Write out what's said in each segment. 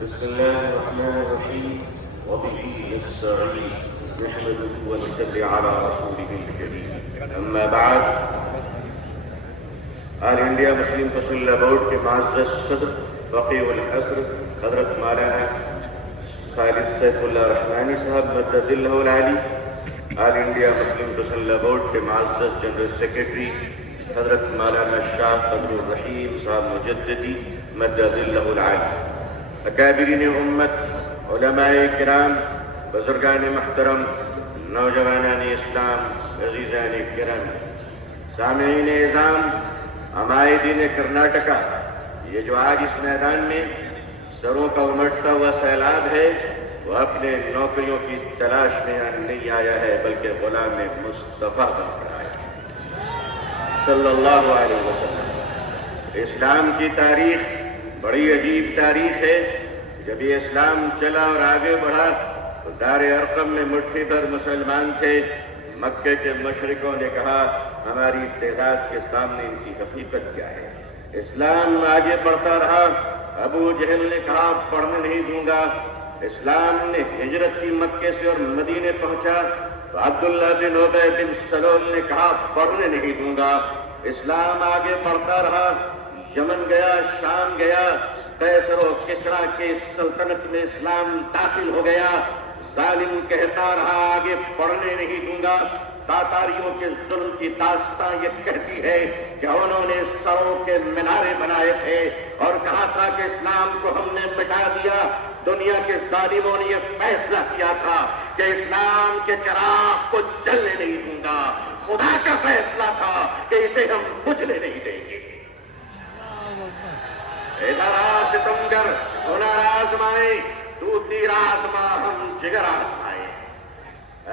بسم الله الرحمن الرحيم وبه نستعين نحمده ونصلي على رسوله الكريم اما بعد. آل انڈیا مسلم فصل بورڈ کے معزز صدر فقیہ العصر حضرت مولانا خالد سیف اللہ رحمانی صاحب مدد اللہ العالی، آل انڈیا مسلم فصل بورڈ کے معزز جنرل سیکرٹری حضرت مولانا شاہ قدر الرحیم صاحب مجددی مدد اللہ العالی، اکابرین امت، علماء کرام، بزرگان محترم، نوجوانان اسلام، عزیزان کرام، سامعین اعظام، عمائدین کرناٹکا، یہ جو آج اس میدان میں سروں کا امٹتا ہوا سیلاب ہے وہ اپنے نوکریوں کی تلاش میں نہیں آیا ہے بلکہ غلام مصطفیٰ بن کر آیا صلی اللہ علیہ وسلم۔ اسلام کی تاریخ بڑی عجیب تاریخ ہے۔ جب یہ اسلام چلا اور آگے بڑھا تو دار ارقم میں مٹھی بھر مسلمان تھے۔ مکے کے مشرکوں نے کہا ہماری تعداد کے سامنے ان کی حقیقت کیا ہے۔ اسلام آگے بڑھتا رہا۔ ابو جہل نے کہا پڑھنے نہیں دوں گا۔ اسلام نے ہجرت کی مکے سے اور مدینے پہنچا تو عبداللہ بن ابی بن سلول نے کہا پڑھنے نہیں دوں گا۔ اسلام آگے بڑھتا رہا، یمن گیا، شام گیا، قیصر و کسریٰ کے سلطنت میں اسلام داخل ہو گیا۔ ظالم کہتا رہا آگے بڑھنے نہیں دوں گا۔ تاتاریوں کے ظلم کی داستان یہ کہتی ہے کہ انہوں نے سروں کے مینارے بنائے تھے اور کہا تھا کہ اسلام کو ہم نے مٹا دیا۔ دنیا کے ظالموں نے یہ فیصلہ کیا تھا کہ اسلام کے چراغ کو جلنے نہیں دوں گا۔ خدا کا فیصلہ تھا کہ اسے ہم بجھنے نہیں دیں گے۔ ادھر ستمگر ہنر آزمائے، دوسری آزما ہم جگر آزمائے۔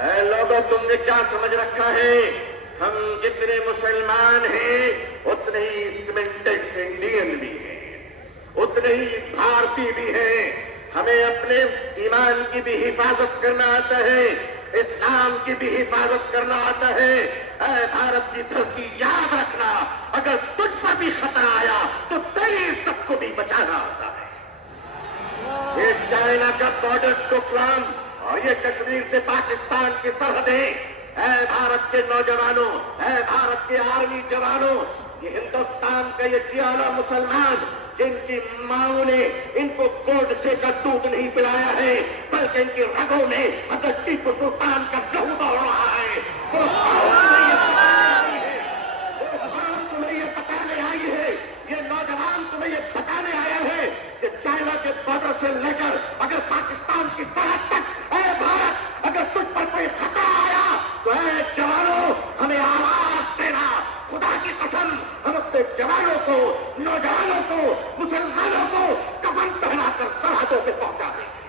اے لوگوں تم نے کیا سمجھ رکھا ہے؟ ہم جتنے مسلمان ہیں اتنے ہی سیمنٹڈ انڈین بھی ہیں، اتنے ہی بھارتی بھی ہیں۔ ہمیں اپنے ایمان کی بھی حفاظت کرنا آتا ہے، اسلام کی بھی حفاظت کرنا آتا ہے۔ اے بھارت کی دھرتی یاد رکھنا، اگر تجھ پر بھی خطرہ آیا تو تیری عزت کو بھی بچانا ہوتا ہے۔ یہ چائنا کا بارڈر ٹوکلام اور یہ کشمیر سے پاکستان کی سرحدیں، اے بھارت کے نوجوانوں، اے بھارت کے آرمی جوانوں، یہ ہندوستان کا یہ جیالا مسلمان جن کی ماؤں نے ان کو گوڈ سے کا دودھ نہیں پلایا ہے بلکہ ان کی رگوں میں حضرت ٹیپو سلطان کا لہو دوڑ رہا ہے، وہ تمہیں یہ بتانے آئی ہے، یہ نوجوان تمہیں یہ بتانے آیا ہے کہ چائنا کے بارڈر سے لے کر اگر پاکستان کی سرحد تک، اے بھارت اگر تجھ پر کوئی خطرہ آیا تو اے جوانوں ہمیں آواز دینا۔ خدا کی قسم ہم اپنے جوانوں کو، نوجوانوں کو، مسلمانوں کو کفن پہنا کر سرحدوں پہ پہنچا دیں گے۔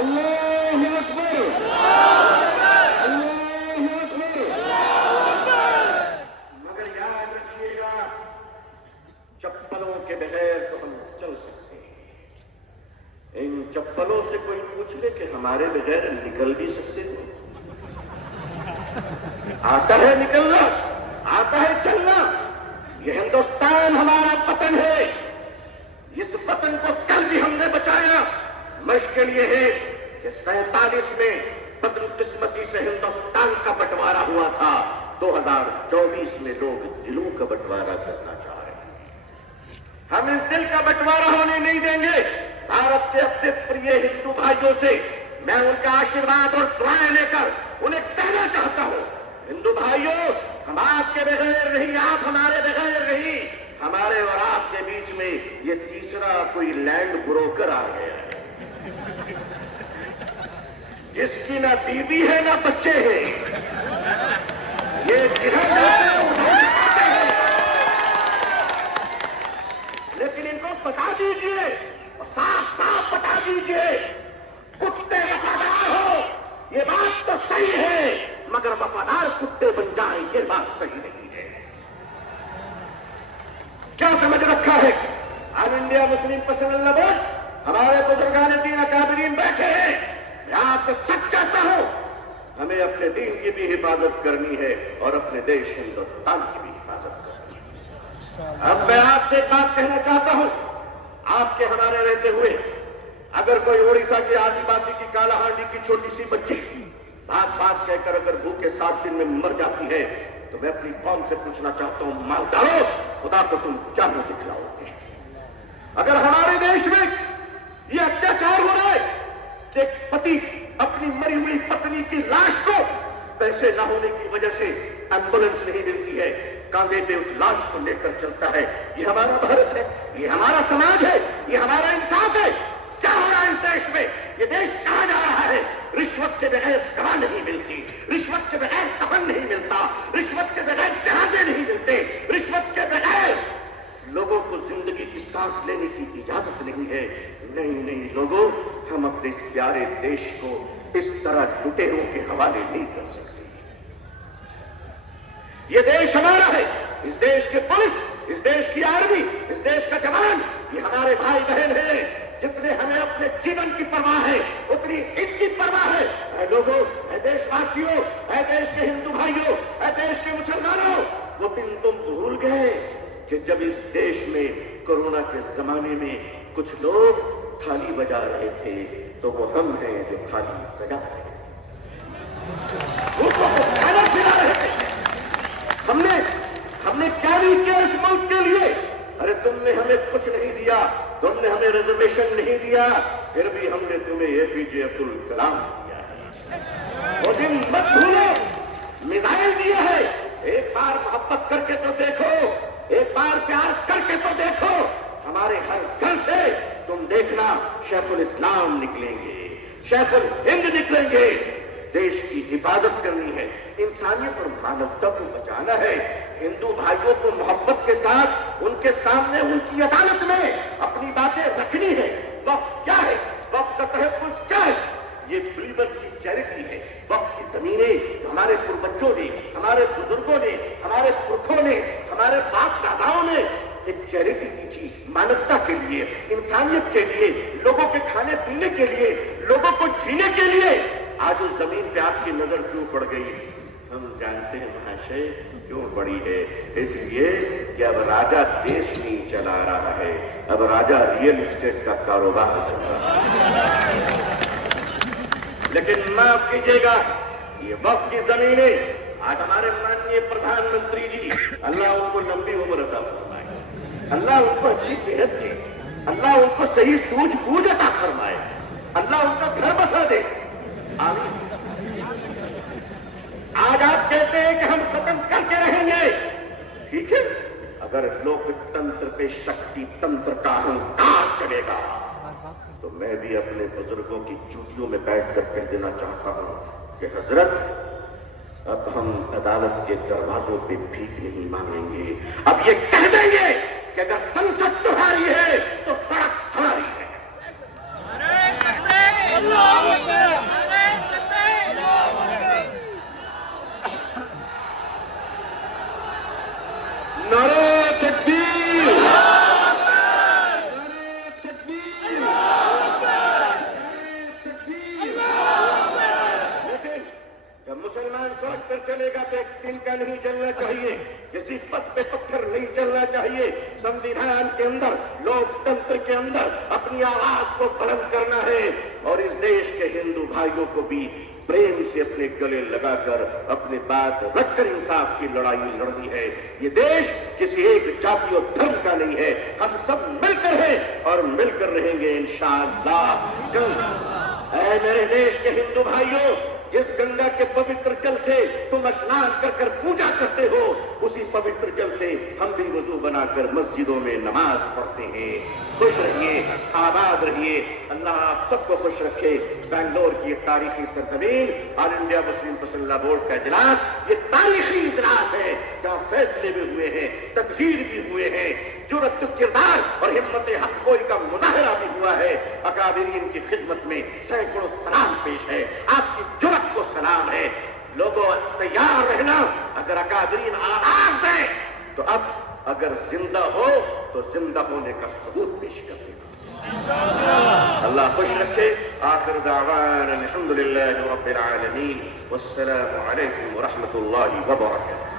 اللہ اکبر، اللہ اکبر۔ مگر یاد رکھیے گا چپلوں کے بغیر تو ہم چل سکتے ہیں، ان چپلوں سے کوئی پوچھ لے کہ ہمارے بغیر نکل بھی سکتے ہیں؟ آتا ہے نکلنا، آتا ہے چلنا۔ یہ ہندوستان ہمارا وطن ہے، اس وطن کو کل بھی ہم نے بچایا۔ مشکل یہ ہے کہ 47 میں بدقسمتی سے ہندوستان کا بٹوارا ہوا تھا، 2024 میں لوگ دلوں کا بٹوارا کرنا چاہ رہے ہیں۔ ہم اس دل کا بٹوارا ہونے نہیں دیں گے۔ بھارت کے اپنے پریے ہندو بھائیوں سے میں ان کا آشیرواد اور دعائیں لے کر انہیں کہنا چاہتا ہوں، ہندو بھائیوں ہم آپ کے بغیر نہیں، آپ ہمارے بغیر نہیں۔ ہمارے اور آپ کے بیچ میں یہ تیسرا کوئی لینڈ بروکر آ گیا ہے جس کی نہ بیوی ہے نہ بچے ہیں۔ یہ جدھر جاتے ہیں ادھر جاتے ہیں، لیکن ان کو بتا دیجئے اور صاف صاف بتا دیجئے، کتے وفادار ہو یہ بات تو صحیح ہے مگر وفادار کتے بن جائیں یہ بات صحیح نہیں ہے۔ کیا سمجھ رکھا ہے؟ آل انڈیا مسلم پسند بورڈ ہمارے بزرگان دین اکابرین بیٹھے ہیں۔ میں آپ سے سچ کہتا ہوں ہمیں اپنے دین کی بھی حفاظت کرنی ہے اور اپنے دیش ہندوستان کی بھی حفاظت کرنی ہے۔ اب میں آپ سے ایک بات کہنا چاہتا ہوں، آپ کے ہمارے رہتے ہوئے اگر کوئی اڑیسہ کے آدی باسی کی کالا ہانڈی کی چھوٹی سی بچی بات بات کہہ کر اگر بھوکے 7 دن میں مر جاتی ہے تو میں اپنی قوم سے پوچھنا چاہتا ہوں، مالدارو خدا کو تم کیا منہ دکھلاؤ گے؟ اگر ہمارے دیش میں یہ اتیاچار ہو رہا ہے کہ ایک پتی اپنی مری ہوئی پتنی کی لاش کو پیسے نہ ہونے کی وجہ سے ایمبولینس نہیں ملتی ہے، کاندھے پہ اس لاش کو لے کر چلتا ہے، یہ ہمارا بھارت ہے، یہ ہمارا سماج ہے، یہ ہمارا انصاف ہے؟ کیا ہو رہا ہے اس دیش میں؟ یہ دیش کہاں جا رہا ہے؟ رشوت کے بغیر دوا نہیں ملتی، رشوت کے بغیر کفن نہیں ملتا، رشوت کے بغیر جنازے نہیں ملتے، رشوت کے بغیر لوگوں کو زندگی کی سانس لینے کی اجازت نہیں ہے۔ نہیں نہیں لوگوں، ہم اپنے اس پیارے دیش کو اس طرح لٹیروں کے حوالے نہیں کر سکتے۔ یہ دیش ہمارا ہے، اس دیش کے پولیس، اس دیش کی آرمی، اس دیش کا جوان، یہ ہمارے بھائی بہن ہیں۔ جتنے ہمیں اپنے جیون کی پرواہ ہے اتنی ان کی پرواہ ہے۔ اے لوگوں، اے دیش واسیوں، اے دیش کے ہندو بھائیوں، اے دیش کے مسلمانوں، وہ دن تم بھول گئے کہ جب اس دیش میں کورونا کے زمانے میں کچھ لوگ تھالی بجا رہے تھے تو وہ ہم ہیں جو تھالی سجا رہے ہیں، وہ کھانا کھلا رہے تھے۔ ہم نے کیا نہیں کیا اس ملک کے لیے؟ ارے تم نے ہمیں کچھ نہیں دیا، تم نے ہمیں ریزرویشن نہیں دیا، پھر بھی ہم نے تمہیں اے پی جے عبد الکلام دیا ہے۔ وہ دن مت بھولو، میزائل دیا ہے، ایک بار محبت کر کے تو دیکھو، ایک بار پیار کر کے تو دیکھو۔ ہمارے ہر گھر سے تم دیکھنا شیخ الاسلام نکلیں گے، شیخ الہند نکلیں گے۔ دیش کی حفاظت کرنی ہے، انسانیت اور مانوتا کو بچانا ہے۔ ہندو بھائیوں کو محبت کے ساتھ ان کے سامنے ان کی عدالت میں اپنی باتیں رکھنی ہے۔ وقت کیا ہے؟ وقت کا تحفظ کیا ہے؟ یہ بلیورس کی چیریٹی ہے۔ وقت کی زمینیں ہمارے پروجوں نے، ہمارے بزرگوں نے، ہمارے پرکھوں نے، ہمارے باپ داداؤں نے ایک چیریٹی کی تھی، مانوتا کے لیے، انسانیت کے لیے، لوگوں کے کھانے پینے کے لیے، لوگوں کو جینے کے لیے۔ آج اس زمین پہ آپ کی نظر کیوں پڑ گئی؟ ہم جانتے ہیں مہاشے کیوں پڑی ہے، اس لیے کہ اب راجا دیش نہیں چلا رہا ہے، اب راجا ریئل اسٹیٹ کا کاروبار کر رہا ہے۔ لیکن معاف کیجیے گا، یہ وقت کی زمینیں آج ہمارے ماننیے پردھان منتری جی، اللہ ان کو لمبی عمر عطا فرمائے، اللہ ان کو اچھی صحت دے، اللہ ان کو صحیح سوجھ بوجھ عطا فرمائے، اللہ ان کا گھر بسا دے، آمین۔ آج آپ کہتے ہیں کہ ہم ختم کر کے رہیں گے، ٹھیک ہے، اگر لوک تنتر پہ شکتی تنتر کا اہنکار چلے گا تو میں بھی اپنے بزرگوں کی چوٹیوں میں بیٹھ کر کہہ دینا چاہتا ہوں کہ حضرت اب ہم عدالت کے دروازوں پہ بھیک نہیں مانگیں گے، اب یہ کہہ دیں گے کہ اگر سنسد تمہاری ہے تو سڑک ہماری ہے۔ نعرہ تکبیر، نعرہ تکبیر، نعرہ تکبیر۔ لیکن جب مسلمان سڑک پر چلے گا تو ایک دن کا نہیں چلنا چاہیے، کسی پس پہ پتھر نہیں چلنا چاہیے، سمویدھان کے اندر، لوک تنتر کے اندر اپنی آواز کو بلند کرنا ہے، اور اس دیش کے ہندو بھائیوں کو بھی پریم سے اپنے گلے لگا کر اپنے بات رکھ کر انصاف کی لڑائی لڑنی ہے۔ یہ دیش کسی ایک جاتی اور دھرم کا نہیں ہے، ہم سب مل کر ہیں اور مل کر رہیں گے انشاءاللہ۔ اے میرے دیش کے ہندو بھائیوں، جس گنگا کے پوتر جل سے تم اسنان کر کر پوجا کرتے ہو، اسی پوتر جل سے ہم بھی وضو بنا کر مسجدوں میں نماز پڑھتے ہیں۔ خوش رہیے، آباد رہیے، اللہ آپ سب کو خوش رکھے۔ بنگلور کی یہ تاریخی سرزمین، آل انڈیا مسلم فضلہ بورڈ کا اجلاس، یہ تاریخی اجلاس ہے جہاں فیصلے بھی ہوئے ہیں، تدبیر بھی ہوئے ہیں، جرأت کردار اور ہمت حق گوئی کا مظاہرہ بھی ہوا ہے۔ اکابرین کی خدمت میں سینکڑوں سلام پیش ہے، آپ کی جرأت کو سلام ہے۔ لوگوں تیار رہنا، اگر اکابرین آواز دیں تو اب اگر زندہ ہو تو زندہ ہونے کا ثبوت پیش کر دیں۔ اللہ خوش رکھے۔ آخر دعوانا الحمدللہ رب العالمین، والسلام علیکم ورحمۃ اللہ وبرکاتہ۔